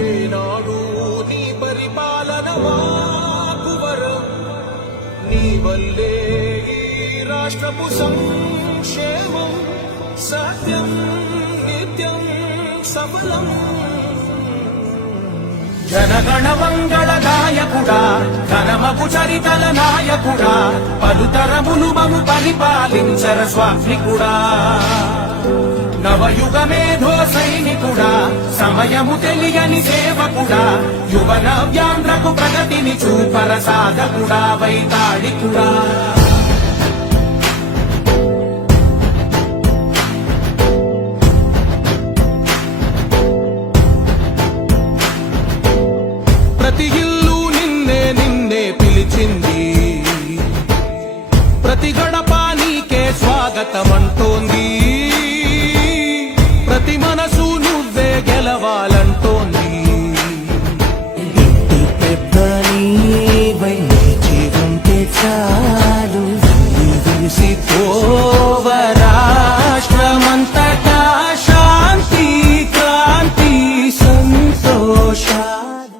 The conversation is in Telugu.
ఏనాడు నీ పరిపాలన మాకు వరం, నీ వల్లే ఈ రాష్ట్రపు సంక్షేమం సత్యం నిత్యం సఫలం. జనగణ మంగళ నాయకుడా, ఘనమగు చరితల నాయకుడా, పలుతరములు మము పరిపాలించర స్వామికుడా. నవయుగ మేధో సైనికుడా, సమయము తెలియని సేవకుడా, యువన వ్యాంధ్రకు ప్రగతిని చూపర సాధకుడా, వైతాళికుడా. ప్రతి ఇల్లు నిన్నే నిన్నే పిలిచింది, ప్రతి గడప నీకే స్వాగతమంటోంది, ప్రతి మనసు నువ్వే గెలవాలంటోంది. ఇంటి పెద్ద నీవై నిలిచి ఉంటే చాలు, విసిపోవర